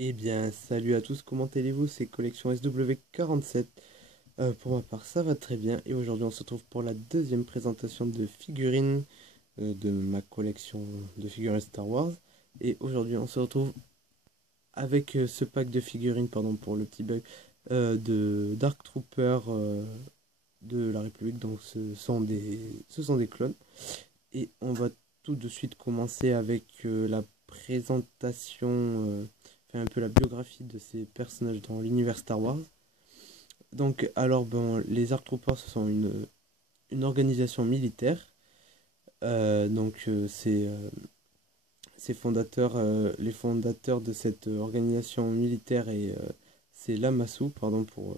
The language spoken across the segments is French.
Eh bien, salut à tous, comment allez-vous? C'est Collection SW47. Pour ma part, ça va très bien. Et aujourd'hui, on se retrouve pour la deuxième présentation de figurines de ma collection de figurines Star Wars. Et aujourd'hui, on se retrouve avec ce pack de figurines, pardon pour le petit bug, de Dark Trooper de la République. Donc, ce sont des clones. Et on va tout de suite commencer avec la présentation, enfin un peu la biographie de ces personnages dans l'univers Star Wars. Donc, alors, bon, les ARC Troopers, ce sont une organisation militaire. Les fondateurs de cette organisation militaire, et c'est Lamassu, pardon pour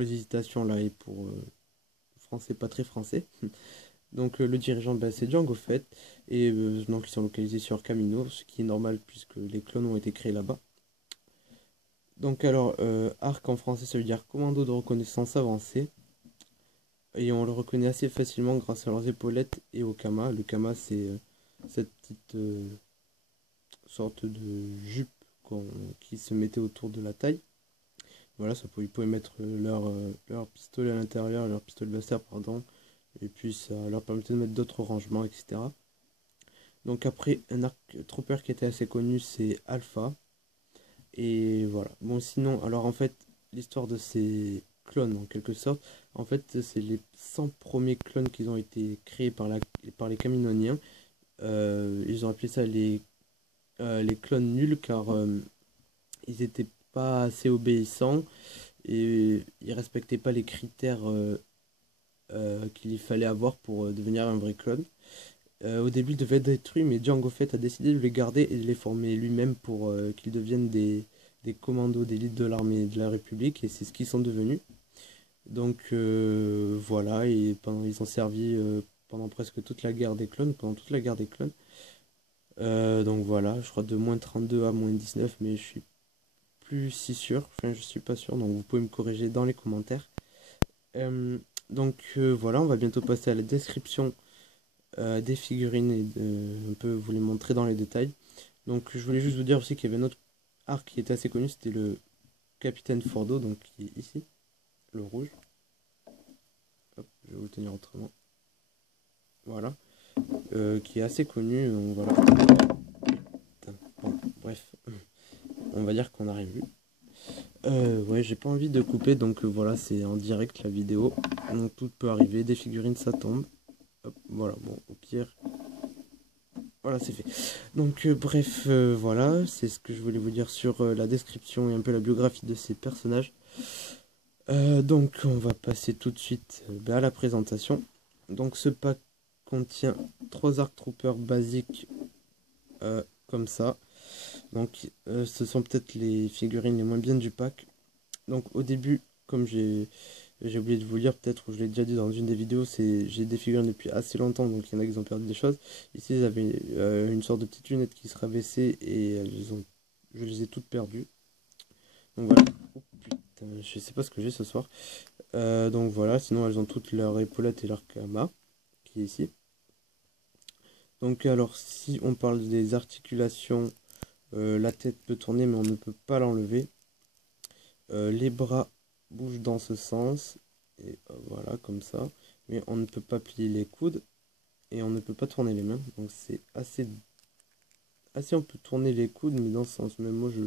les hésitations là et pour français pas très français. Donc le dirigeant, ben, c'est Django Fett, et donc ils sont localisés sur Kamino, ce qui est normal puisque les clones ont été créés là-bas. Donc alors, ARC en français, ça veut dire commando de reconnaissance avancée, et on le reconnaît assez facilement grâce à leurs épaulettes et au kama. Le kama, c'est cette petite sorte de jupe qui se mettait autour de la taille. Voilà, ils pouvaient mettre leur pistolet à l'intérieur, leur pistolet blaster, pardon, et puis ça leur permettait de mettre d'autres rangements, etc. Donc après, un arc trooper qui était assez connu, c'est Alpha. Et voilà. Bon, sinon, alors en fait, l'histoire de ces clones, en quelque sorte, en fait, c'est les 100 premiers clones qui ont été créés par les Caminoniens. Ils ont appelé ça les clones nuls, car ils étaient pas assez obéissants et ils respectaient pas les critères qu'il fallait avoir pour devenir un vrai clone. Au début, ils devaient être détruits, mais Django Fett a décidé de les garder et de les former lui-même pour qu'ils deviennent des commandos d'élite de l'armée de la République, et c'est ce qu'ils sont devenus. Donc voilà, et ils ont servi pendant presque toute la guerre des clones, pendant toute la guerre des clones. Donc voilà, je crois de -32 à -19, mais je suis plus si sûr, enfin je suis pas sûr, donc vous pouvez me corriger dans les commentaires. Voilà, on va bientôt passer à la description des figurines et un peu vous les montrer dans les détails. Donc je voulais juste vous dire aussi qu'il y avait un autre arc qui était assez connu, c'était le Capitaine Fordo, donc qui est ici, le rouge. Hop, je vais vous le tenir autrement. Voilà. Qui est assez connu. Voilà. Putain. Bon, bref, on va dire qu'on n'a rien vu. Ouais, j'ai pas envie de couper, donc voilà, c'est en direct la vidéo. Donc tout peut arriver, des figurines ça tombe. Hop, voilà, bon, au pire, voilà, c'est fait. Donc, bref, voilà, c'est ce que je voulais vous dire sur la description et un peu la biographie de ces personnages. Donc, on va passer tout de suite à la présentation. Donc, ce pack contient 3 Arc Troopers basiques comme ça. Donc, ce sont peut-être les figurines les moins bien du pack. Donc, au début, comme j'ai oublié de vous dire, peut-être, ou je l'ai déjà dit dans une des vidéos, j'ai des figurines depuis assez longtemps, donc il y en a qui ont perdu des choses. Ici, ils avaient une sorte de petite lunette qui se rabaissait, et je les ai toutes perdues. Donc voilà. Oh putain, je sais pas ce que j'ai ce soir. Donc voilà, sinon elles ont toutes leur épaulette et leur kama, qui est ici. Donc alors, si on parle des articulations, la tête peut tourner, mais on ne peut pas l'enlever. Les bras bougent dans ce sens, et voilà, comme ça. Mais on ne peut pas plier les coudes, et on ne peut pas tourner les mains. Donc c'est assez, on peut tourner les coudes, mais dans ce sens. Même moi, je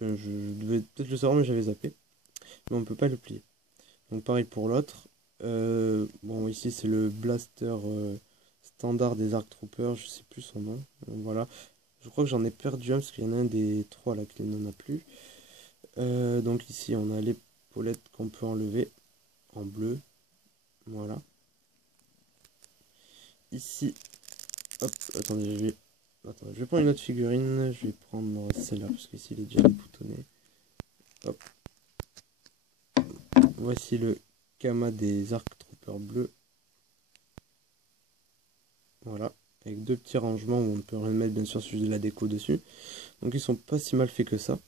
devais peut-être le savoir, mais j'avais zappé. Mais on ne peut pas le plier. Donc pareil pour l'autre. Bon, ici c'est le blaster standard des Arc Troopers, je sais plus son nom. Voilà. Je crois que j'en ai perdu un parce qu'il y en a un des trois là qui n'en a plus. Donc ici on a l'épaulette qu'on peut enlever en bleu. Voilà. Ici, hop, attendez, je vais prendre une autre figurine. Je vais prendre celle-là parce qu'ici il est déjà boutonné. Hop. Voici le Kama des Arc Troopers bleus. Voilà. Avec deux petits rangements où on peut remettre bien sûr celui de la déco dessus. Donc ils sont pas si mal faits que ça.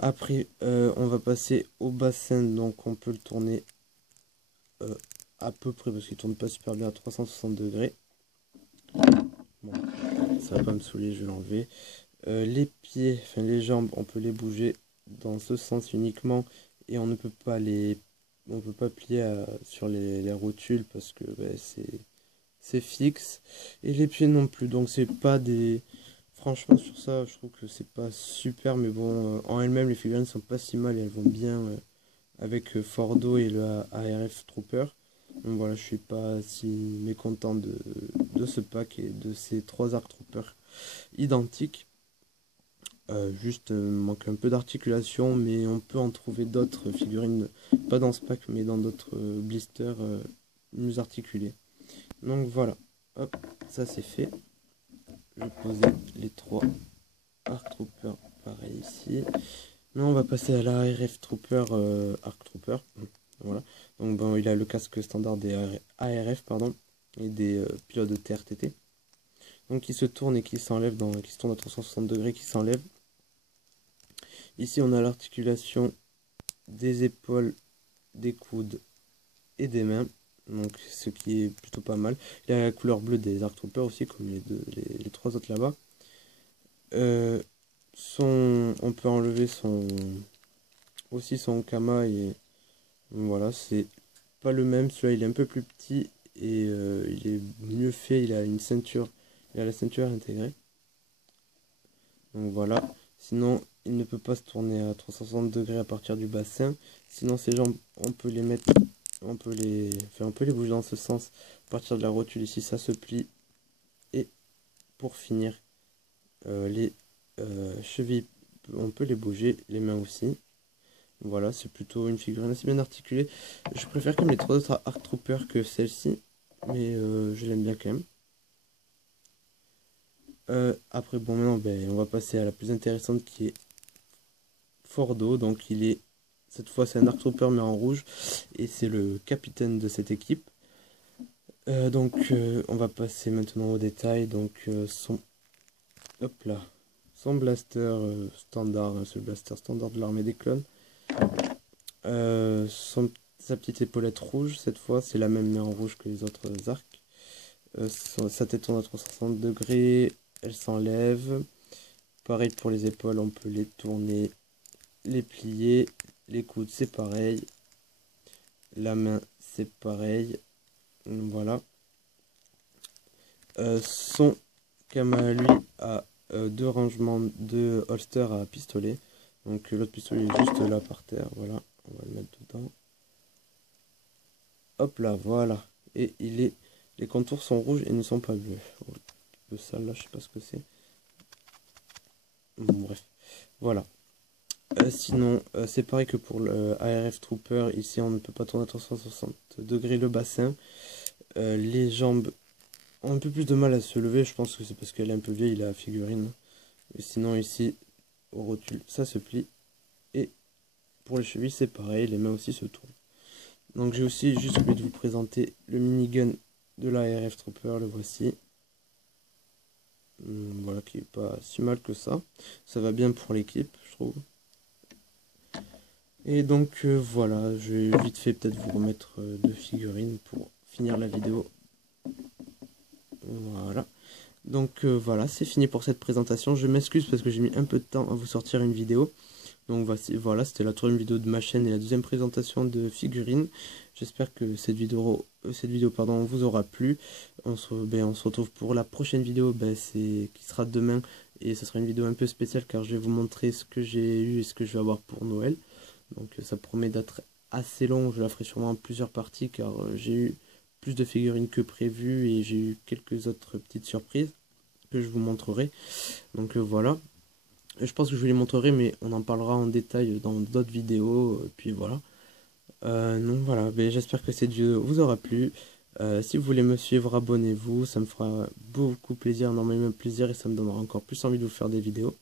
Après, on va passer au bassin. Donc on peut le tourner à peu près parce qu'il tourne pas super bien à 360 degrés. Bon, ça va pas me saouler, je vais l'enlever. Les pieds, enfin les jambes, on peut les bouger dans ce sens uniquement et on peut pas plier sur les rotules parce que c'est fixe. Et les pieds non plus, donc c'est pas des... Franchement sur ça, je trouve que c'est pas super, mais bon, en elles-mêmes les figurines sont pas si mal et elles vont bien avec Fordo et le ARF Trooper. Donc voilà, je suis pas si mécontent de ce pack et de ces trois Arc Troopers identiques. Juste manque un peu d'articulation, mais on peut en trouver d'autres figurines, pas dans ce pack, mais dans d'autres blisters mieux articulés. Donc voilà, hop, ça c'est fait. Je vais poser les trois Arc Troopers pareil ici. Maintenant on va passer à la ARF Trooper Arc Trooper. Voilà. Donc bon, il a le casque standard des ARF pardon, et des pilotes de TRTT. Donc qui se tourne et qui s'enlève, qui se tourne à 360 degrés, qui s'enlève. Ici on a l'articulation des épaules, des coudes et des mains. Donc ce qui est plutôt pas mal. Il a la couleur bleue des Arc Troopers aussi, comme les trois autres là-bas. On peut enlever aussi son Kama et voilà, c'est pas le même. Celui-là il est un peu plus petit et il est mieux fait. Il a une ceinture, il a la ceinture intégrée. Donc voilà. Sinon, il ne peut pas se tourner à 360 degrés à partir du bassin. Sinon, ses jambes, on peut les mettre, on peut les bouger dans ce sens. À partir de la rotule ici, ça se plie. Et pour finir, les chevilles, on peut les bouger, les mains aussi. Voilà, c'est plutôt une figurine assez bien articulée. Je préfère comme les trois autres Arc Troopers que celle-ci, mais je l'aime bien quand même. Après, bon, maintenant, on va passer à la plus intéressante qui est Fordo. Donc, cette fois, c'est un Arc Trooper, mais en rouge. Et c'est le capitaine de cette équipe. On va passer maintenant au détail. Donc, hop là, son blaster standard, c'est le blaster standard de l'armée des clones. Sa petite épaulette rouge, cette fois, c'est la même mais en rouge que les autres arcs. Sa tête tourne à 360 degrés, elle s'enlève. Pareil pour les épaules, on peut les tourner, les plier. Les coudes, c'est pareil. La main, c'est pareil. Voilà. Son Kama, lui, a deux rangements de holster à pistolet. Donc l'autre pistolet est juste là par terre. Voilà, on va le mettre dedans. Hop là, voilà. Et les contours sont rouges et ne sont pas bleus. Le sale là, je sais pas ce que c'est. Bon, bref, voilà. Sinon, c'est pareil que pour le ARF Trooper. Ici, on ne peut pas tourner à 360 degrés le bassin. Les jambes ont un peu plus de mal à se lever. Je pense que c'est parce qu'elle est un peu vieille, la figurine. Mais sinon, ici, au rotule, ça se plie. Et pour les chevilles, c'est pareil. Les mains aussi se tournent. Donc, j'ai aussi juste oublié de vous présenter le minigun de la ARF Trooper. Le voici. Voilà, qui est pas si mal que ça. Ça va bien pour l'équipe, je trouve. Et donc voilà, je vais vite fait peut-être vous remettre deux figurines pour finir la vidéo. Voilà. Donc voilà, c'est fini pour cette présentation. Je m'excuse parce que j'ai mis un peu de temps à vous sortir une vidéo. Donc voilà, c'était la troisième vidéo de ma chaîne et la deuxième présentation de figurines. J'espère que cette vidéo pardon, vous aura plu. On se retrouve pour la prochaine vidéo qui sera demain. Et ce sera une vidéo un peu spéciale car je vais vous montrer ce que j'ai eu et ce que je vais avoir pour Noël. Donc ça promet d'être assez long. Je la ferai sûrement en plusieurs parties car j'ai eu plus de figurines que prévu et j'ai eu quelques autres petites surprises que je vous montrerai. Donc voilà. Je pense que je vous les montrerai, mais on en parlera en détail dans d'autres vidéos. Puis voilà. Donc voilà, j'espère que cette vidéo vous aura plu. Si vous voulez me suivre, abonnez-vous. Ça me fera beaucoup plaisir, énormément plaisir, et ça me donnera encore plus envie de vous faire des vidéos.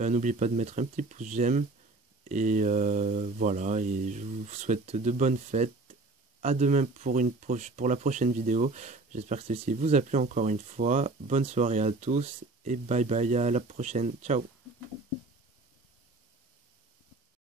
N'oubliez pas de mettre un petit pouce j'aime. Et voilà, et je vous souhaite de bonnes fêtes. À demain pour la prochaine vidéo. J'espère que ceci vous a plu encore une fois. Bonne soirée à tous et bye bye, à la prochaine. Ciao.